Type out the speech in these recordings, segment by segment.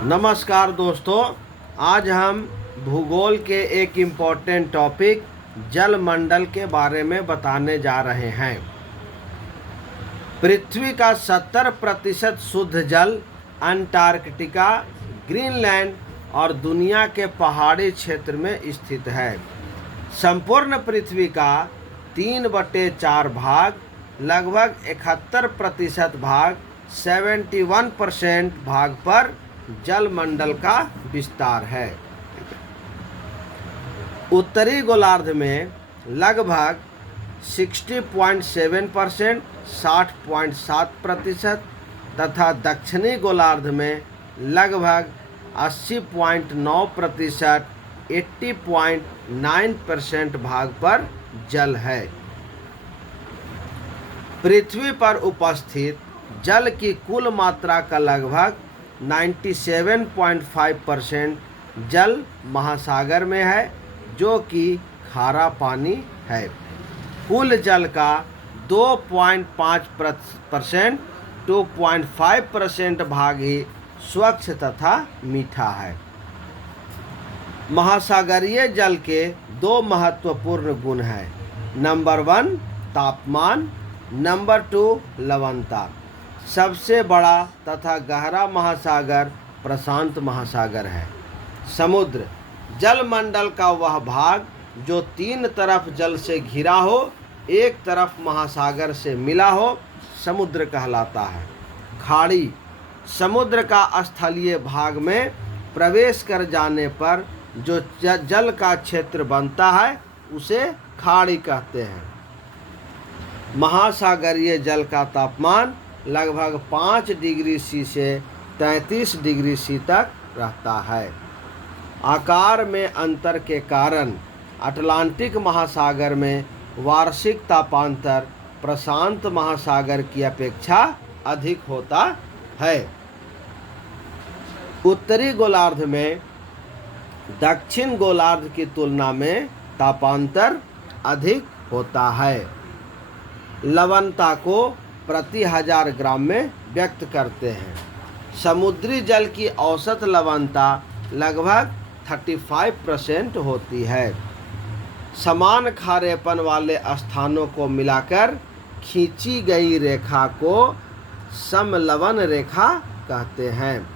नमस्कार दोस्तों, आज हम भूगोल के एक इम्पोर्टेंट टॉपिक जलमंडल के बारे में बताने जा रहे हैं। पृथ्वी का 70% शुद्ध जल अंटार्कटिका, ग्रीनलैंड और दुनिया के पहाड़ी क्षेत्र में स्थित है। संपूर्ण पृथ्वी का 3/4 भाग, लगभग 71% भाग, 71% भाग पर जलमंडल का विस्तार है। उत्तरी गोलार्ध में लगभग 60.7%, 60.7% तथा दक्षिणी गोलार्ध में लगभग 80.9%, 80.9% भाग पर जल है। पृथ्वी पर उपस्थित जल की कुल मात्रा का लगभग 97.5% जल महासागर में है, जो कि खारा पानी है। कुल जल का 2.5%, 2.5% भाग ही स्वच्छ तथा मीठा है। महासागरीय जल के दो महत्वपूर्ण गुण हैं। नंबर 1 तापमान, नंबर 2 लवणता। सबसे बड़ा तथा गहरा महासागर प्रशांत महासागर है। समुद्र जलमंडल का वह भाग जो 3 तरफ जल से घिरा हो, एक तरफ महासागर से मिला हो, समुद्र कहलाता है। खाड़ी समुद्र का स्थलीय भाग में प्रवेश कर जाने पर जो जल का क्षेत्र बनता है, उसे खाड़ी कहते हैं। महासागरीय जल का तापमान लगभग 5 डिग्री सी से 33 डिग्री सी तक रहता है। आकार में अंतर के कारण अटलांटिक महासागर में वार्षिक तापांतर प्रशांत महासागर की अपेक्षा अधिक होता है। उत्तरी गोलार्ध में दक्षिण गोलार्ध की तुलना में तापांतर अधिक होता है। लवणता को प्रति 1000 ग्राम में व्यक्त करते हैं। समुद्री जल की औसत लवणता लगभग 35% होती है। समान खारेपन वाले स्थानों को मिलाकर खींची गई रेखा को समलवण रेखा कहते हैं।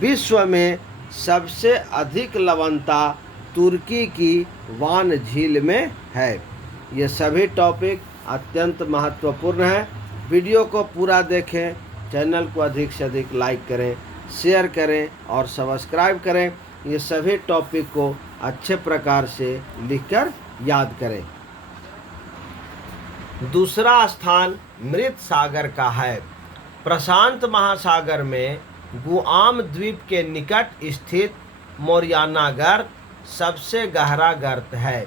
विश्व में सबसे अधिक लवणता तुर्की की वान झील में है। ये सभी टॉपिक अत्यंत महत्वपूर्ण है। वीडियो को पूरा देखें, चैनल को अधिक से अधिक लाइक करें, शेयर करें और सब्सक्राइब करें। ये सभी टॉपिक को अच्छे प्रकार से लिखकर याद करें। दूसरा स्थान मृत सागर का है। प्रशांत महासागर में गुआम द्वीप के निकट स्थित मोरियाना गर्त सबसे गहरा गर्त है।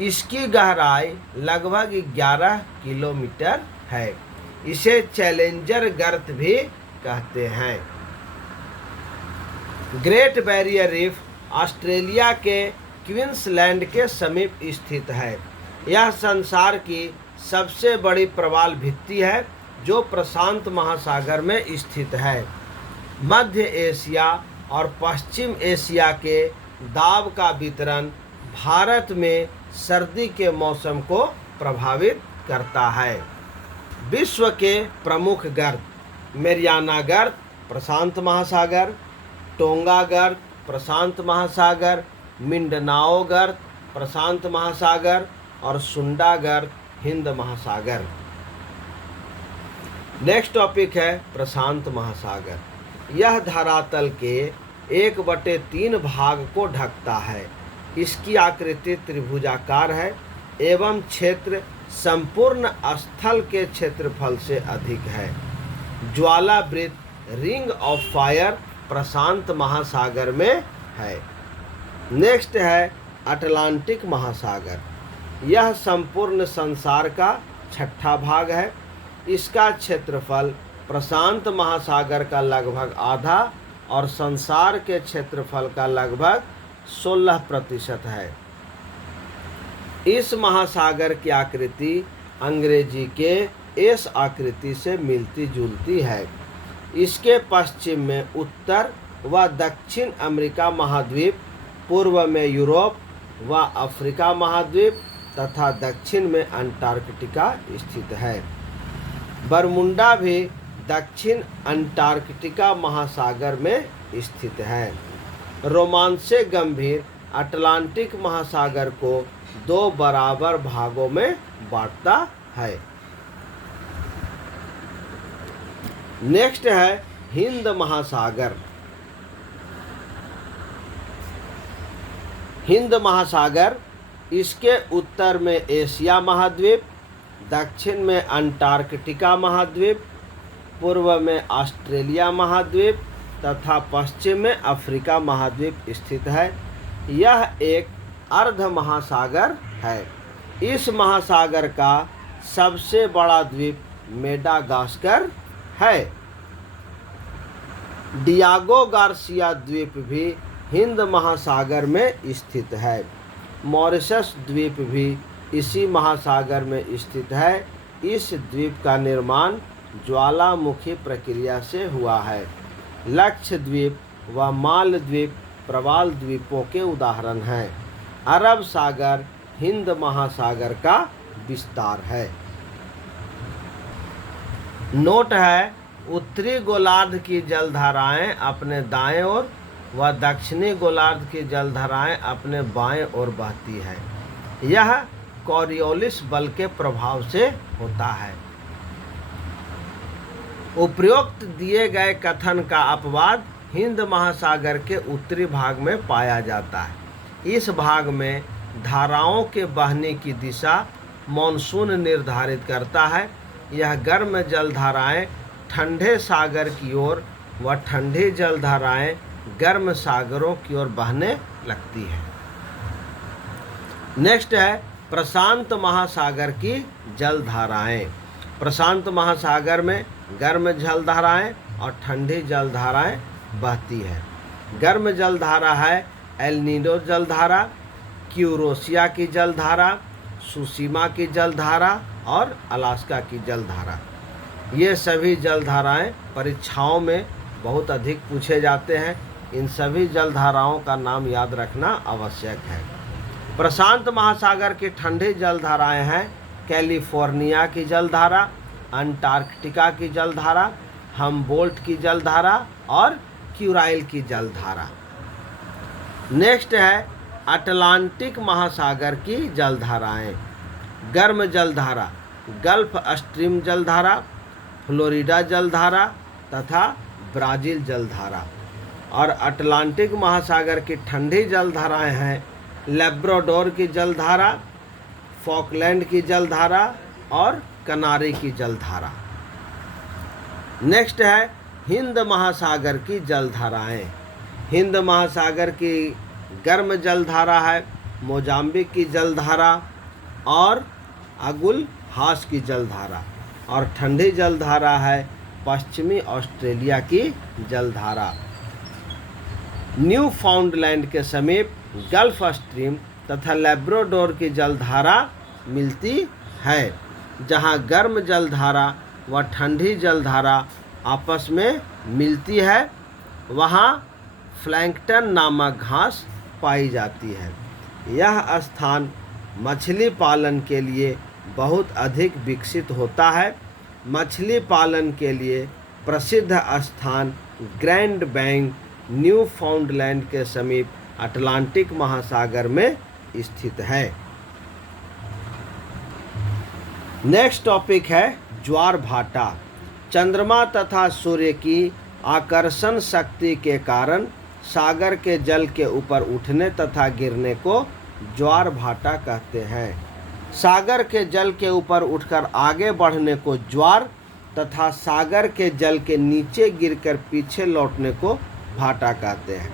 इसकी गहराई लगभग 11 किलोमीटर है। इसे चैलेंजर गर्त भी कहते हैं। ग्रेट बैरियर रीफ ऑस्ट्रेलिया के क्वींसलैंड के समीप स्थित है। यह संसार की सबसे बड़ी प्रवाल भित्ति है, जो प्रशांत महासागर में स्थित है। मध्य एशिया और पश्चिम एशिया के दाब का वितरण भारत में सर्दी के मौसम को प्रभावित करता है। विश्व के प्रमुख गर्त मेरियाना गर्त प्रशांत महासागर, टोंगा गर्त प्रशांत महासागर, मिंडनाओ गर्त प्रशांत महासागर और सुंडा गर्त हिंद महासागर। नेक्स्ट टॉपिक है प्रशांत महासागर। यह धरातल के 1/3 भाग को ढकता है। इसकी आकृति त्रिभुजाकार है एवं क्षेत्र संपूर्ण स्थल के क्षेत्रफल से अधिक है। ज्वालावृत रिंग ऑफ फायर प्रशांत महासागर में है। नेक्स्ट है अटलांटिक महासागर। यह संपूर्ण संसार का 6ठा भाग है। इसका क्षेत्रफल प्रशांत महासागर का लगभग आधा और संसार के क्षेत्रफल का लगभग 16% है। इस महासागर की आकृति अंग्रेजी के एस आकृति से मिलती जुलती है। इसके पश्चिम में उत्तर व दक्षिण अमेरिका महाद्वीप, पूर्व में यूरोप व अफ्रीका महाद्वीप तथा दक्षिण में अंटार्कटिका स्थित है। बरमुंडा भी दक्षिण अंटार्कटिका महासागर में स्थित है। रोमांच से गंभीर अटलांटिक महासागर को 2 बराबर भागों में बांटता है। नेक्स्ट है हिंद महासागर। हिंद महासागर, इसके उत्तर में एशिया महाद्वीप, दक्षिण में अंटार्कटिका महाद्वीप, पूर्व में ऑस्ट्रेलिया महाद्वीप तथा पश्चिम में अफ्रीका महाद्वीप स्थित है। यह एक अर्ध महासागर है। इस महासागर का सबसे बड़ा द्वीप मेडागास्कर है। डियागो गार्सिया द्वीप भी हिंद महासागर में स्थित है। मॉरिशस द्वीप भी इसी महासागर में स्थित है। इस द्वीप का निर्माण ज्वालामुखी प्रक्रिया से हुआ है। लक्षद्वीप व मालद्वीप प्रवाल द्वीपों के उदाहरण हैं। अरब सागर हिंद महासागर का विस्तार है। नोट है, उत्तरी गोलार्ध की जलधाराएं अपने दाएं ओर व दक्षिणी गोलार्ध की जलधाराएं अपने बाएं ओर बहती है। यह कोरियोलिस बल के प्रभाव से होता है। उपरोक्त दिए गए कथन का अपवाद हिंद महासागर के उत्तरी भाग में पाया जाता है। इस भाग में धाराओं के बहने की दिशा मॉनसून निर्धारित करता है। यह गर्म जलधाराएं ठंडे सागर की ओर व ठंडी जलधाराएं गर्म सागरों की ओर बहने लगती है। नेक्स्ट है प्रशांत महासागर की जलधाराएं। प्रशांत महासागर में गर्म जलधाराएं और ठंडी जलधाराएं बहती है। गर्म जलधारा है एल नीनो जलधारा, क्यूरोसिया की जलधारा, सुसीमा की जलधारा और अलास्का की जलधारा। ये सभी जलधाराएं परीक्षाओं में बहुत अधिक पूछे जाते हैं। इन सभी जलधाराओं का नाम याद रखना आवश्यक है। प्रशांत महासागर की ठंडी जलधाराएं हैं कैलिफोर्निया की जलधारा, अंटार्कटिका की जलधारा, हमबोल्ट की जलधारा और क्यूराइल की जलधारा। नेक्स्ट है अटलांटिक महासागर की जलधाराएं। गर्म जलधारा गल्फ स्ट्रीम जलधारा, फ्लोरिडा जलधारा तथा ब्राज़ील जलधारा। और अटलांटिक महासागर की ठंडी जलधाराएं हैं लैब्राडोर की जलधारा, फॉकलैंड की जलधारा और कनारी की जलधारा। नेक्स्ट है हिंद महासागर की जलधाराएं। हिंद महासागर की गर्म जलधारा है मोजाम्बिक की जलधारा और अगुल हास की जलधारा। और ठंडी जलधारा है पश्चिमी ऑस्ट्रेलिया की जलधारा। न्यू फाउंडलैंड के समीप गल्फ स्ट्रीम तथा लैब्राडोर की जलधारा मिलती है, जहां गर्म जलधारा व ठंडी जलधारा आपस में मिलती है। वहां प्लैंकटन नामक घास पाई जाती है। यह स्थान मछली पालन के लिए बहुत अधिक विकसित होता है। मछली पालन के लिए प्रसिद्ध स्थान ग्रैंड बैंक न्यू फाउंडलैंड के समीप अटलांटिक महासागर में स्थित है। नेक्स्ट टॉपिक है ज्वार भाटा। चंद्रमा तथा सूर्य की आकर्षण शक्ति के कारण सागर के जल के ऊपर उठने तथा गिरने को ज्वार भाटा कहते हैं। सागर के जल के ऊपर उठकर आगे बढ़ने को ज्वार तथा सागर के जल के नीचे गिरकर पीछे लौटने को भाटा कहते हैं।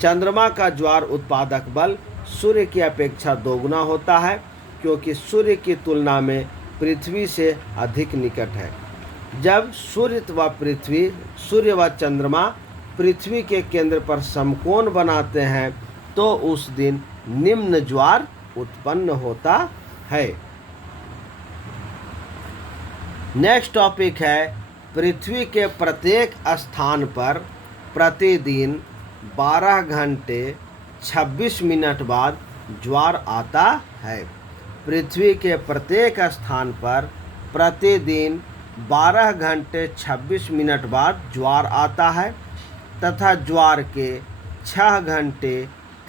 चंद्रमा का ज्वार उत्पादक बल सूर्य की अपेक्षा दोगुना होता है, क्योंकि सूर्य की तुलना में पृथ्वी से अधिक निकट है। जब सूर्य व चंद्रमा पृथ्वी के केंद्र पर समकोण बनाते हैं तो उस दिन निम्न ज्वार उत्पन्न होता है। नेक्स्ट टॉपिक है पृथ्वी के प्रत्येक स्थान पर प्रतिदिन 12 घंटे 26 मिनट बाद ज्वार आता है। पृथ्वी के प्रत्येक स्थान पर प्रतिदिन 12 घंटे 26 मिनट बाद ज्वार आता है तथा ज्वार के 6 घंटे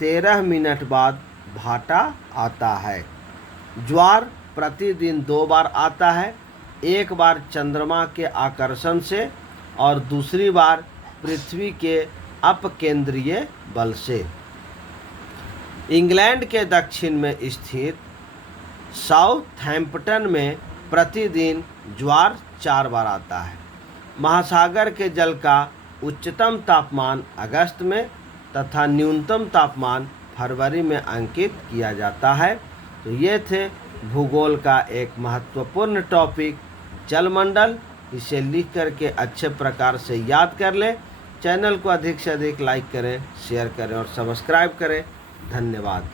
13 मिनट बाद भाटा आता है। ज्वार प्रतिदिन 2 बार आता है, एक बार चंद्रमा के आकर्षण से और दूसरी बार पृथ्वी के अपकेंद्रीय बल से। इंग्लैंड के दक्षिण में स्थित साउथहैम्पटन में प्रतिदिन ज्वार 4 बार आता है। महासागर के जल का उच्चतम तापमान अगस्त में तथा न्यूनतम तापमान फरवरी में अंकित किया जाता है। तो ये थे भूगोल का एक महत्वपूर्ण टॉपिक जलमंडल। इसे लिख करके अच्छे प्रकार से याद कर लें। चैनल को अधिक से अधिक लाइक करें, शेयर करें और सब्सक्राइब करें। धन्यवाद।